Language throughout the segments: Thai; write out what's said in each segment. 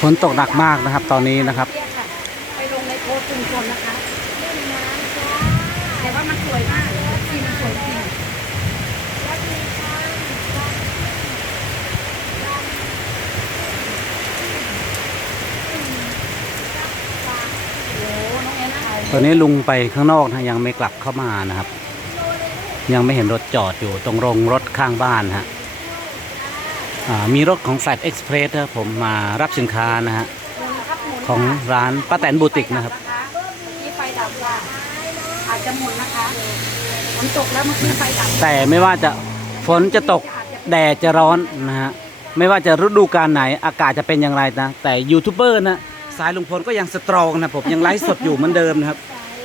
ฝนตกหนักมากนะครับ ตอนนี้นะครับเที่ยงค่ะไปลงในโพสต์ชุมชนนะคะเล่นน้ำจ้าแต่ว่ามันสวยมากสีมันสวยจริงโอ้น้องแอนถ่ายตอนนี้ลุงไปข้างนอกนะยังไม่กลับเข้ามานะครับ ยังไม่เห็นรถจอดอยู่ตรงโรงรถข้างบ้านนะฮะอ่า มีรถของแฟลตเอ็กซ์เพรสครับผมมารับสินค้านะฮะครับหมุนของร้านป้าแตนบูติกนะครับนี่ไฟดับค่ะอาจจะหมุนนะคะฝนตกแล้วเมื่อกี้ไฟดับแต่ไม่ว่าจะฝนจะตกแดดจะร้อนนะฮะไม่ว่าจะฤดูกาลไหนอากาศจะเป็นอย่างไรนะแต่ยูทูบเบอร์นะสายลุงพลก็ยังสตรองนะผมยังไลฟ์สดอยู่เหมือนเดิมนะครับ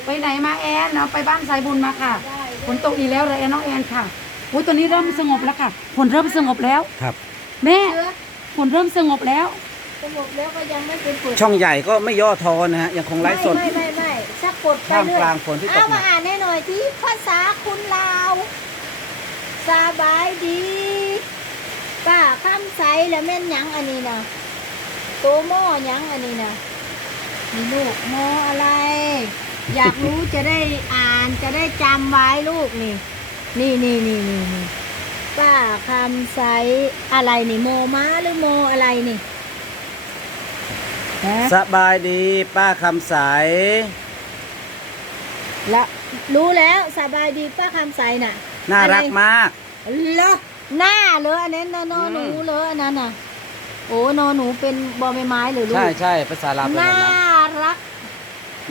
ไปไหนมาแอนเนาะไปบ้านสายบุญมาค่ะฝนตกอีกแล้วเลยแอนน้องแอนค่ะอุ้ยตอนนี้เริ่มสงบแล้วค่ะฝนเริ่มสงบแล้วครับ แม่ฝนเริ่มสงบแล้ว สงบแล้วก็ยังไม่เป็นเปิดช่องใหญ่ก็ไม่ย่อท้อนะฮะยังคงไลฟ์สด ไม่ไม่ไม่สักกดไปท่ามเรื่กอลายงฝนที่ตเอากหมานักอ่านให้หน่อยที่ภาษาคุณลาวสบายดีป้าข้ามใสแล้วแม่นหยังอันนี้นะโตหม้อหยังอันนี้นะนี่ลูกหม้ออะไร อยากรู้จะได้อ่านจะได้จำไว้ลูกนี่ นี่นี่นี่นี่นี่ ป้าคำใสอะไรนี่โมม้าหรือโมอะไรนี่นะสบายดีป้าคำใสละรู้แล้วสบายดีป้าคำใสน่ะน่ารักอะไรมาก เลอหน้าเลยอันนั้นนะนอหนูอืมเลยอันนั้นน่ะโอ้นอหนูเป็นบอใบไม้หรือลูกใช่ใช่ภาษาลาวเป็นน่าแบบนั้นรัก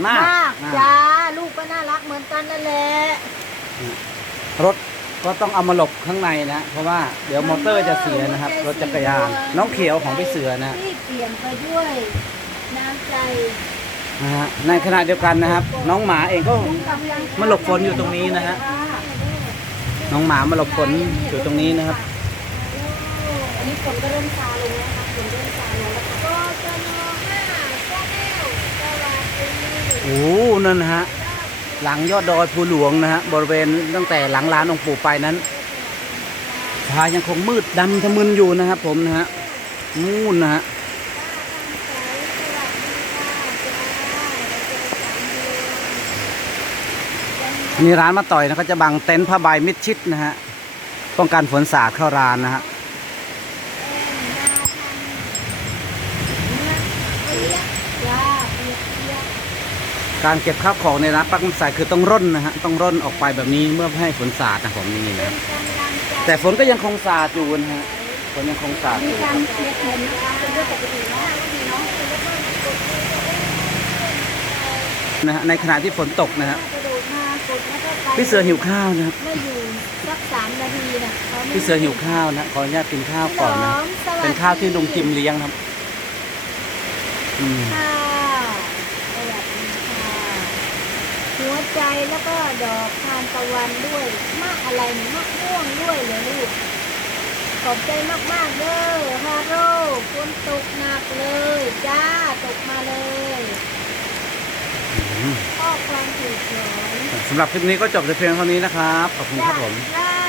มากมากอ่าจ้าลูกก็น่ารักเหมือนกันนั่นแหละ รถ ก็ต้องเอามาหลบข้างในนะ เพราะว่าเดี๋ยวมอเตอร์จะเสียนะครับ รถจักรยานน้องเขียวของพี่เสือนะที่เปลี่ยนไปด้วยน้ำใจนะฮะในขณะเดียวกันนะครับ น้องหมาเองก็กำลังมาหลบฝนอยู่ตรงนี้นะฮะน้องหมามาหลบฝนอยู่ตรงนี้นะครับอันนี้ฝนก็เริ่มซาลงแล้วค่ะฝนเริ่มซาลงแล้วค่ะก็จะนอห้าแก้วสวัสดีโอ้นั่นนะฮะ หลังยอดดอยภูหลวงนะฮะบริเวณตั้งแต่หลังร้านองค์ปู่ไปนั้นฟ้ายังคงมืดดำทะมึนอยู่นะครับผมนะฮะนู่นนะฮะนี่ร้านมาต่อยนะก็จะบังเต็นท์ผ้าใบมิดชิดนะฮะป้องกันฝนสาดเข้าร้านนะฮะ จ้าเปียกเปียก การเก็บข้าวของในร้านปักน้ำใสคือต้องร่นนะฮะต้องร่นออกไปแบบนี้เมื่อไม่ให้ฝนสาดนะผมนี่นะกำลังใจแต่ฝนก็ยังคงสาดอยู่นะฮะฝนยังคงสาดอมียู่การเปียกฝนนะคะเป็นเรื่องปกติเนาะพี่เนาะนะฮะในขณะที่ฝนตกนะฮะกระโดดมากดแล้วก็ไปพี่เสือหิวข้าวนะครับไม่อยู่สักสามนาทีน่ะขาไม่พี่เสือหิวข้าวนะขออนุญาตกินข้าวก่อนนะเป็นข้าวที่ลุงจิมเลี้ยงครับอืม ค่ะสวัสดีค่ะหั วใจแล้วก็ดอกทานตะวันด้วยมากอะไรนี่มากม่วงด้วยเหรอลูกขอบใจมากๆเด้อฮาโร่ฝนตกหนักเลยจ้าตกมาเลยข้อความถูกสอนสำหรับคลิปนี้ก็จบแต่เพียงเท่านี้นะครับ ขอบคุณครับผม ได้